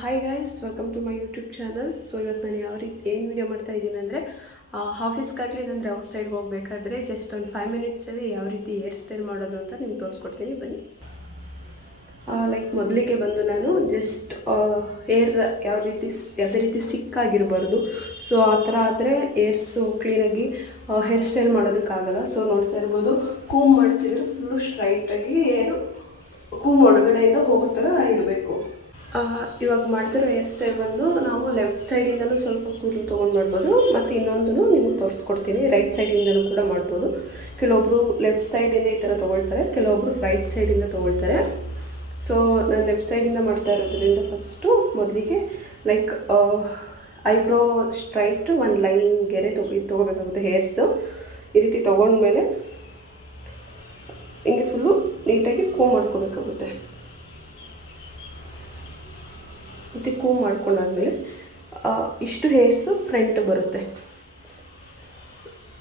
Hi guys, welcome to my YouTube channel. So ಇವತ್ತು ನಾನು ಯಾವ ರೀತಿ ಏನು ವೀಡಿಯೋ ಮಾಡ್ತಾ ಇದ್ದೀನಿ ಅಂದರೆ ಆಫೀಸ್ಗಾಗಲಿ ಅಂದರೆ ಔಟ್ಸೈಡ್ಗೆ ಹೋಗಬೇಕಾದ್ರೆ ಜಸ್ಟ್ ಒಂದು 5 ಮಿನಿಟ್ಸಲ್ಲಿ ಯಾವ ರೀತಿ ಹೇರ್ ಸ್ಟೈಲ್ ಮಾಡೋದು ಅಂತ ನಿಮ್ಗೆ ತೋರಿಸ್ಕೊಡ್ತೀನಿ, ಬನ್ನಿ. ಮೊದಲಿಗೆ ಬಂದು ನಾನು ಜಸ್ಟ್ ಹೇರ್ ಯಾವುದೇ ರೀತಿ ಸಿಕ್ಕಾಗಿರಬಾರ್ದು. ಸೊ ಆ ಥರ ಆದರೆ ಹೇರ್ಸು ಕ್ಲೀನಾಗಿ ಹೇರ್ ಸ್ಟೈಲ್ ಮಾಡೋದಕ್ಕಾಗಲ್ಲ. ಸೊ ನೋಡ್ತಾ ಇರ್ಬೋದು, ಕೂಮ್ ಮಾಡ್ತಿದ್ರೆ ಫುಲ್ಲು ಸ್ಟ್ರೈಟಾಗಿ ಏನು ಕೂಮ್ ಒಳಗಡೆಯಿಂದ ಹೋಗೋ ಥರ ಇರಬೇಕು. ಇವಾಗ ಮಾಡ್ತಿರೋ ಹೇರ್ ಸ್ಟೈಲ್ ಬಂದು ನಾವು ಲೆಫ್ಟ್ ಸೈಡಿಂದಲೂ ಸ್ವಲ್ಪ ಕೂದಲು ತೊಗೊಂಡು ಮಾಡ್ಬೋದು, ಮತ್ತು ಇನ್ನೊಂದು ನಿಮಗೆ ತೋರಿಸ್ಕೊಡ್ತೀನಿ, ರೈಟ್ ಸೈಡಿಂದಲೂ ಕೂಡ ಮಾಡ್ಬೋದು. ಕೆಲವೊಬ್ಬರು ಲೆಫ್ಟ್ ಸೈಡಿಂದ ಈ ಥರ ತೊಗೊಳ್ತಾರೆ, ಕೆಲವೊಬ್ಬರು ರೈಟ್ ಸೈಡಿಂದ ತೊಗೊಳ್ತಾರೆ. ಸೊ ನಾನು ಲೆಫ್ಟ್ ಸೈಡಿಂದ ಮಾಡ್ತಾ ಇರೋದ್ರಿಂದ ಫಸ್ಟು ಮೊದಲಿಗೆ ಐಬ್ರೋ ಸ್ಟ್ರೈಟ್ ಒಂದು ಲೈನ್ ಗೆರೆ ತೊಗೋಬೇಕಾಗುತ್ತೆ ಹೇರ್ಸು. ಈ ರೀತಿ ತೊಗೊಂಡ್ಮೇಲೆ ಹಿಂಗೆ ಫುಲ್ಲು ನೀಟಾಗಿ ಕೂಮ್ ಮಾಡ್ಕೋಬೇಕಾಗುತ್ತೆ. ಮತ್ತು ಕೂಮ್ ಮಾಡ್ಕೊಂಡಾದ್ಮೇಲೆ ಇಷ್ಟು ಹೇರ್ಸು ಫ್ರಂಟ್ ಬರುತ್ತೆ.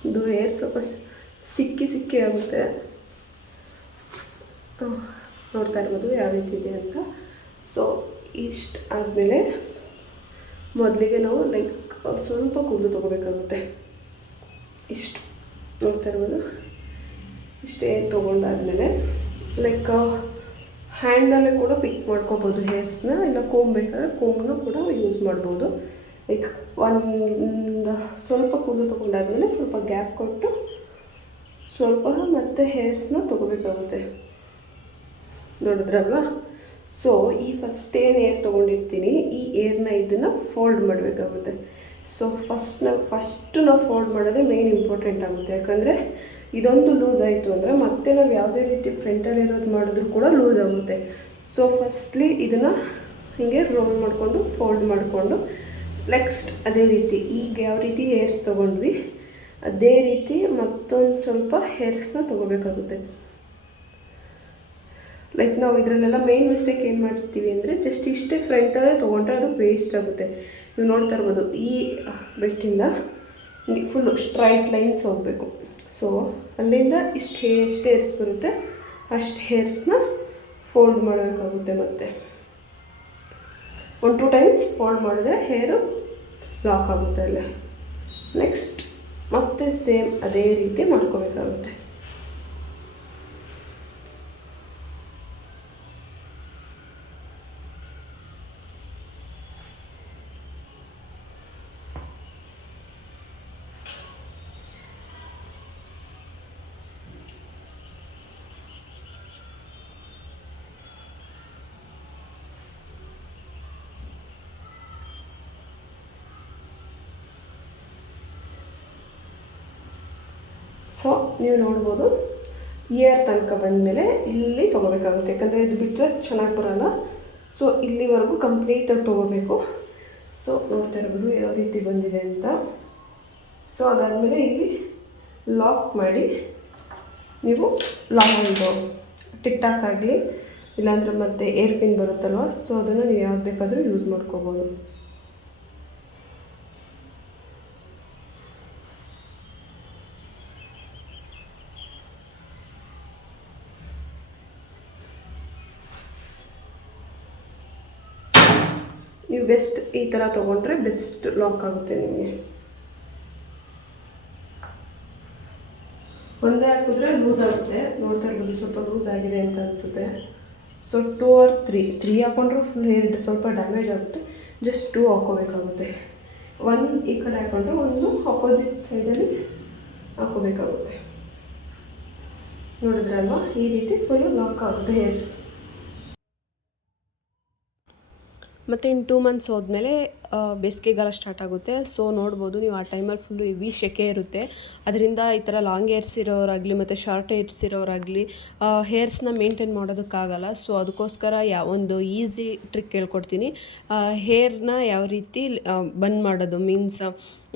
ಇದು ಹೇರ್ ಸ್ವಲ್ಪ ಸಿಕ್ಕಿ ಆಗುತ್ತೆ. ನೋಡ್ತಾ ಇರ್ಬೋದು ಯಾವ ರೀತಿ ಇದೆ ಅಂತ. ಸೊ ಇಷ್ಟು ಆದಮೇಲೆ ಮೊದಲಿಗೆ ನಾವು ಸ್ವಲ್ಪ ಕೂದಲು ತೊಗೋಬೇಕಾಗುತ್ತೆ. ಇಷ್ಟು ನೋಡ್ತಾ ಇರ್ಬೋದು, ಇಷ್ಟೇ ತೊಗೊಂಡಾದ್ಮೇಲೆ ಹ್ಯಾಂಡಲ್ಲೇ ಕೂಡ ಪಿಕ್ ಮಾಡ್ಕೋಬೋದು ಹೇರ್ಸ್ನ, ಇಲ್ಲ ಕೂಮ್ ಬೇಕಾದ್ರೆ ಕೂಮ್ನ ಕೂಡ ಯೂಸ್ ಮಾಡ್ಬೋದು. ಒಂದು ಸ್ವಲ್ಪ ಕೂದಲು ತೊಗೊಂಡಾದ್ಮೇಲೆ ಸ್ವಲ್ಪ ಗ್ಯಾಪ್ ಕೊಟ್ಟು ಸ್ವಲ್ಪ ಮತ್ತೆ ಹೇರ್ಸ್ನ ತೊಗೋಬೇಕಾಗುತ್ತೆ. ನೋಡಿದ್ರಲ್ವಾ? ಸೊ ಈ ಫಸ್ಟ್ ಏನು ಏರ್ ತೊಗೊಂಡಿರ್ತೀನಿ, ಈ ಏರ್ನ ಇದನ್ನು ಫೋಲ್ಡ್ ಮಾಡಬೇಕಾಗುತ್ತೆ. ಸೊ ಫಸ್ಟು ನಾವು ಫೋಲ್ಡ್ ಮಾಡೋದೇ ಮೇನ್ ಇಂಪಾರ್ಟೆಂಟ್ ಆಗುತ್ತೆ. ಯಾಕಂದರೆ ಇದೊಂದು ಲೂಸ್ ಆಯಿತು ಅಂದರೆ ಮತ್ತೆ ನಾವು ಯಾವುದೇ ರೀತಿ ಫ್ರಂಟಲ್ಲಿ ಇರೋದು ಮಾಡಿದ್ರೂ ಕೂಡ ಲೂಸ್ ಆಗುತ್ತೆ. ಸೊ ಫಸ್ಟ್ಲಿ ಇದನ್ನು ಹೀಗೆ ರೋಲ್ ಮಾಡಿಕೊಂಡು ಫೋಲ್ಡ್ ಮಾಡಿಕೊಂಡು ನೆಕ್ಸ್ಟ್ ಅದೇ ರೀತಿ ಈಗ ಯಾವ ರೀತಿ ಹೇರ್ಸ್ ತೊಗೊಂಡ್ವಿ ಅದೇ ರೀತಿ ಮತ್ತೊಂದು ಸ್ವಲ್ಪ ಹೇರ್ಸ್ನ ತೊಗೋಬೇಕಾಗುತ್ತೆ. ನಾವು ಇದರಲ್ಲೆಲ್ಲ ಮೇನ್ ಮಿಸ್ಟೇಕ್ ಏನು ಮಾಡ್ತೀವಿ ಅಂದರೆ ಜಸ್ಟ್ ಇಷ್ಟೇ ಫ್ರಂಟಲ್ಲೇ ತೊಗೊಂಡ್ರೆ ಅದು ವೇಸ್ಟ್ ಆಗುತ್ತೆ. ನೀವು ನೋಡ್ತಾ ಇರ್ಬೋದು, ಈ ಬೆಟ್ಟಿಂದ ಫುಲ್ಲು ಸ್ಟ್ರೈಟ್ ಲೈನ್ಸ್ ಹೋಗಬೇಕು. ಸೊ ಅಲ್ಲಿಂದ ಎಷ್ಟು ಹೇರ್ಸ್ ಬರುತ್ತೆ ಅಷ್ಟು ಹೇರ್ಸ್ನ ಫೋಲ್ಡ್ ಮಾಡಬೇಕಾಗುತ್ತೆ. ಮತ್ತು 1-2 ಟೈಮ್ಸ್ ಫೋಲ್ಡ್ ಮಾಡಿದ್ರೆ ಹೇರು ಲಾಕ್ ಆಗುತ್ತೆ ಅಲ್ಲೇ. ನೆಕ್ಸ್ಟ್ ಮತ್ತೆ ಸೇಮ್ ಅದೇ ರೀತಿ ಮಾಡ್ಕೋಬೇಕಾಗುತ್ತೆ. ಸೊ ನೀವು ನೋಡ್ಬೋದು, ಇಯರ್ ತನಕ ಬಂದಮೇಲೆ ಇಲ್ಲಿ ತೊಗೋಬೇಕಾಗುತ್ತೆ. ಯಾಕಂದರೆ ಇದು ಬಿಟ್ಟರೆ ಚೆನ್ನಾಗಿ ಬರೋಲ್ಲ. ಸೊ ಇಲ್ಲಿವರೆಗೂ ಕಂಪ್ಲೀಟಾಗಿ ತೊಗೋಬೇಕು. ಸೊ ನೋಡ್ತಾ ಇರ್ಬೋದು ಯಾವ ರೀತಿ ಬಂದಿದೆ ಅಂತ. ಸೊ ಅದಾದಮೇಲೆ ಇಲ್ಲಿ ಲಾಕ್ ಮಾಡಿ ನೀವು ಟಿಕ್ ಟಾಕ್ ಆಗಲಿ, ಇಲ್ಲಾಂದರೆ ಮತ್ತೆ ಏರ್ ಪಿನ್ ಬರುತ್ತಲ್ವ, ಸೊ ಅದನ್ನು ನೀವು ಯಾವ್ದು ಬೇಕಾದರೂ ಯೂಸ್ ಮಾಡ್ಕೋಬೋದು. ನೀವು ಬೆಸ್ಟ್ ಈ ಥರ ತೊಗೊಂಡ್ರೆ ಬೆಸ್ಟ್ ಲಾಕ್ ಆಗುತ್ತೆ ನಿಮಗೆ. ಒಂದೇ ಹಾಕಿದ್ರೆ ಲೂಸ್ ಆಗುತ್ತೆ. ನೋಡ್ತಾ ಇರ್ಬೋದು ಸ್ವಲ್ಪ ಲೂಸ್ ಆಗಿದೆ ಅಂತ ಅನಿಸುತ್ತೆ. ಸೊ 2 or 3 ಹಾಕೊಂಡ್ರೆ ಫುಲ್ ಹೇರ್ ಸ್ವಲ್ಪ ಡ್ಯಾಮೇಜ್ ಆಗುತ್ತೆ. ಜಸ್ಟ್ 2 ಹಾಕೋಬೇಕಾಗುತ್ತೆ. 1 ಈ ಕಡೆ ಹಾಕೊಂಡ್ರೆ ಒಂದು ಆಪೋಸಿಟ್ ಸೈಡಲ್ಲಿ ಹಾಕೋಬೇಕಾಗುತ್ತೆ. ನೋಡಿದ್ರಲ್ವಾ, ಈ ರೀತಿ ಫುಲ್ಲು ಲಾಕ್ ಆಗುತ್ತೆ ಹೇರ್ಸ್. ಮತ್ತು ಇನ್ನು 2 ಮಂತ್ಸ್ ಹೋದ್ಮೇಲೆ ಬೇಸಿಗೆಗಾಲ ಸ್ಟಾರ್ಟ್ ಆಗುತ್ತೆ. ಸೊ ನೋಡ್ಬೋದು ನೀವು ಆ ಟೈಮಲ್ಲಿ ಫುಲ್ಲು ಹೆವಿ ಸೆಕೆ ಇರುತ್ತೆ. ಅದರಿಂದ ಈ ಥರ ಲಾಂಗ್ ಹೇರ್ಸ್ ಇರೋರಾಗಲಿ ಮತ್ತು ಶಾರ್ಟ್ ಹೇರ್ಸ್ ಇರೋರಾಗಲಿ ಹೇರ್ಸ್ನ ಮೇಂಟೈನ್ ಮಾಡೋದಕ್ಕಾಗಲ್ಲ. ಸೊ ಅದಕ್ಕೋಸ್ಕರ ಒಂದು ಈಸಿ ಟ್ರಿಕ್ ಹೇಳ್ಕೊಡ್ತೀನಿ. ಹೇರ್ನ ಯಾವ ರೀತಿ ಬಂದ್ ಮಾಡೋದು, ಮೀನ್ಸ್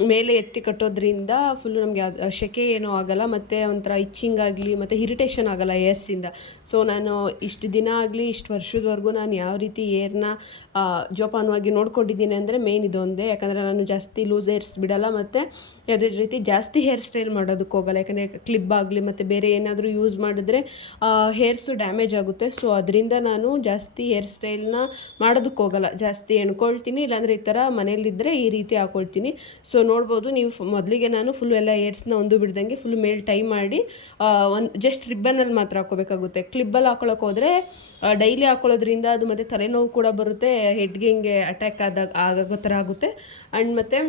ಮೇಲೆ ಎತ್ತಿ ಕಟ್ಟೋದ್ರಿಂದ ಫುಲ್ಲು ನಮಗೆ ಸೆಕೆ ಏನೂ ಆಗೋಲ್ಲ, ಮತ್ತು ಒಂಥರ ಇಚ್ಚಿಂಗ್ ಆಗಲಿ ಮತ್ತು ಇರಿಟೇಷನ್ ಆಗೋಲ್ಲ ಹೇರ್ಸಿಂದ. ಸೊ ನಾನು ಇಷ್ಟು ದಿನ ಆಗಲಿ ಇಷ್ಟು ವರ್ಷದವರೆಗೂ ನಾನು ಯಾವ ರೀತಿ ಹೇರ್ನ ಜೋಪಾನವಾಗಿ ನೋಡ್ಕೊಂಡಿದ್ದೀನಿ ಅಂದರೆ ಮೇನ್ ಇದೊಂದೇ, ಯಾಕಂದರೆ ನಾನು ಜಾಸ್ತಿ ಲೂಸ್ ಹೇರ್ಸ್ ಬಿಡಲ್ಲ ಮತ್ತು ಯಾವುದೇ ರೀತಿ ಜಾಸ್ತಿ ಹೇರ್ ಸ್ಟೈಲ್ ಮಾಡೋದಕ್ಕೆ ಹೋಗಲ್ಲ. ಯಾಕಂದರೆ ಕ್ಲಿಪ್ ಆಗಲಿ ಮತ್ತು ಬೇರೆ ಏನಾದರೂ ಯೂಸ್ ಮಾಡಿದ್ರೆ ಹೇರ್ಸು ಡ್ಯಾಮೇಜ್ ಆಗುತ್ತೆ. ಸೊ ಅದರಿಂದ ನಾನು ಜಾಸ್ತಿ ಹೇರ್ ಸ್ಟೈಲ್ನ ಮಾಡೋದಕ್ಕೆ ಹೋಗಲ್ಲ, ಜಾಸ್ತಿ ಎಣ್ಕೊಳ್ತೀನಿ. ಇಲ್ಲಾಂದರೆ ಈ ಥರ ಮನೇಲಿದ್ದರೆ ಈ ರೀತಿ ಹಾಕ್ಕೊಳ್ತೀನಿ. ಸೊ ನೋಡ್ಬೋದು ನೀವು, ಮೊದಲಿಗೆ ನಾನು ಫುಲ್ ಎಲ್ಲ ಹೇರ್ಸ್ನ ಒಂದು ಬಿಡ್ದಂಗೆ ಫುಲ್ ಮೇಲೆ ಟೈ ಮಾಡಿ ಜಸ್ಟ್ ರಿಬ್ಬನಲ್ಲಿ ಮಾತ್ರ ಹಾಕೋಬೇಕಾಗುತ್ತೆ. ಕ್ಲಿಪ್ಪಲ್ಲಿ ಹಾಕೊಳ್ಳೋಕೆ ಹೋದರೆ ಡೈಲಿ ಹಾಕೊಳ್ಳೋದ್ರಿಂದ ಅದು ಮತ್ತು ತಲೆನೋವು ಕೂಡ ಬರುತ್ತೆ, ಹೆಡ್ಗೆ ಹಿಂಗೆ ಅಟ್ಯಾಕ್ ಆಗೋ ಥರ ಆಗುತ್ತೆ. ಆ್ಯಂಡ್ ಮತ್ತು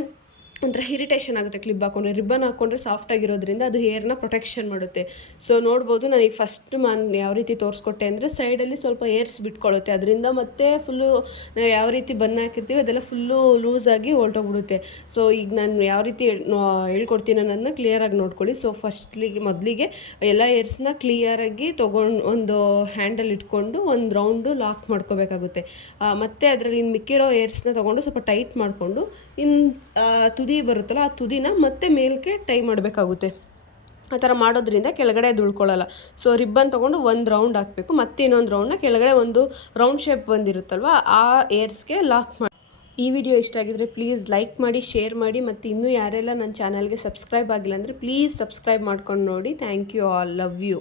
ಒಂಥರ ಇರಿಟೇಷನ್ ಆಗುತ್ತೆ ಕ್ಲಿಪ್ ಹಾಕ್ಕೊಂಡ್ರೆ. ರಿಬ್ಬನ್ ಹಾಕ್ಕೊಂಡ್ರೆ ಸಾಫ್ಟಾಗಿರೋದ್ರಿಂದ ಅದು ಹೇರ್ನ ಪ್ರೊಟೆಕ್ಷನ್ ಮಾಡುತ್ತೆ. ಸೊ ನೋಡ್ಬೋದು ನನಗೆ ಫಸ್ಟ್ ನಾನು ಯಾವ ರೀತಿ ತೋರಿಸ್ಕೊಟ್ಟೆ ಅಂದರೆ ಸೈಡಲ್ಲಿ ಸ್ವಲ್ಪ ಏರ್ಸ್ ಬಿಟ್ಕೊಳ್ಳುತ್ತೆ, ಅದರಿಂದ ಮತ್ತೆ ಫುಲ್ಲು ನಾವು ಯಾವ ರೀತಿ ಬನ್ನ ಹಾಕಿರ್ತೀವಿ ಅದೆಲ್ಲ ಫುಲ್ಲು ಲೂಸಾಗಿ ಹೊರಟೋಗ್ಬಿಡುತ್ತೆ. ಸೊ ಈಗ ನಾನು ಯಾವ ರೀತಿ ಹೇಳ್ಕೊಡ್ತೀನಿ ಅನ್ನೋದನ್ನ ಕ್ಲಿಯರಾಗಿ ನೋಡ್ಕೊಳ್ಳಿ. ಸೊ ಮೊದಲಿಗೆ ಎಲ್ಲ ಏರ್ಸ್ನ ಕ್ಲಿಯರಾಗಿ ತೊಗೊಂಡು ಒಂದು ಹ್ಯಾಂಡಲ್ ಇಟ್ಕೊಂಡು ಒಂದು ರೌಂಡು ಲಾಕ್ ಮಾಡ್ಕೋಬೇಕಾಗುತ್ತೆ. ಮತ್ತು ಅದರಲ್ಲಿ ಇನ್ನು ಮಿಕ್ಕಿರೋ ಏರ್ಸ್ನ ತೊಗೊಂಡು ಸ್ವಲ್ಪ ಟೈಟ್ ಮಾಡಿಕೊಂಡು ತುದಿ ಬರುತ್ತಲ್ಲ ಆ ತುದಿನ ಮತ್ತೆ ಮೇಲಕ್ಕೆ ಟೈ ಮಾಡಬೇಕಾಗುತ್ತೆ. ಆ ಥರ ಮಾಡೋದ್ರಿಂದ ಕೆಳಗಡೆ ಅದು ಉಳ್ಕೊಳ್ಳಲ್ಲ. ಸೊ ರಿಬ್ಬನ್ ತೊಗೊಂಡು ಒಂದು ರೌಂಡ್ ಹಾಕಬೇಕು, ಮತ್ತೆ ಇನ್ನೊಂದು ರೌಂಡ್ನ ಕೆಳಗಡೆ ಒಂದು ರೌಂಡ್ ಶೇಪ್ ಬಂದಿರುತ್ತಲ್ವ ಆ ಏರ್ಸ್ಗೆ ಲಾಕ್ ಮಾಡಿ. ಈ ವಿಡಿಯೋ ಇಷ್ಟ ಆಗಿದ್ರೆ ಪ್ಲೀಸ್ ಲೈಕ್ ಮಾಡಿ, ಶೇರ್ ಮಾಡಿ, ಮತ್ತು ಇನ್ನೂ ಯಾರೆಲ್ಲ ನನ್ನ ಚಾನಲ್ಗೆ ಸಬ್ಸ್ಕ್ರೈಬ್ ಆಗಿಲ್ಲ ಅಂದರೆ ಪ್ಲೀಸ್ ಸಬ್ಸ್ಕ್ರೈಬ್ ಮಾಡ್ಕೊಂಡು ನೋಡಿ. Thank you all, love you.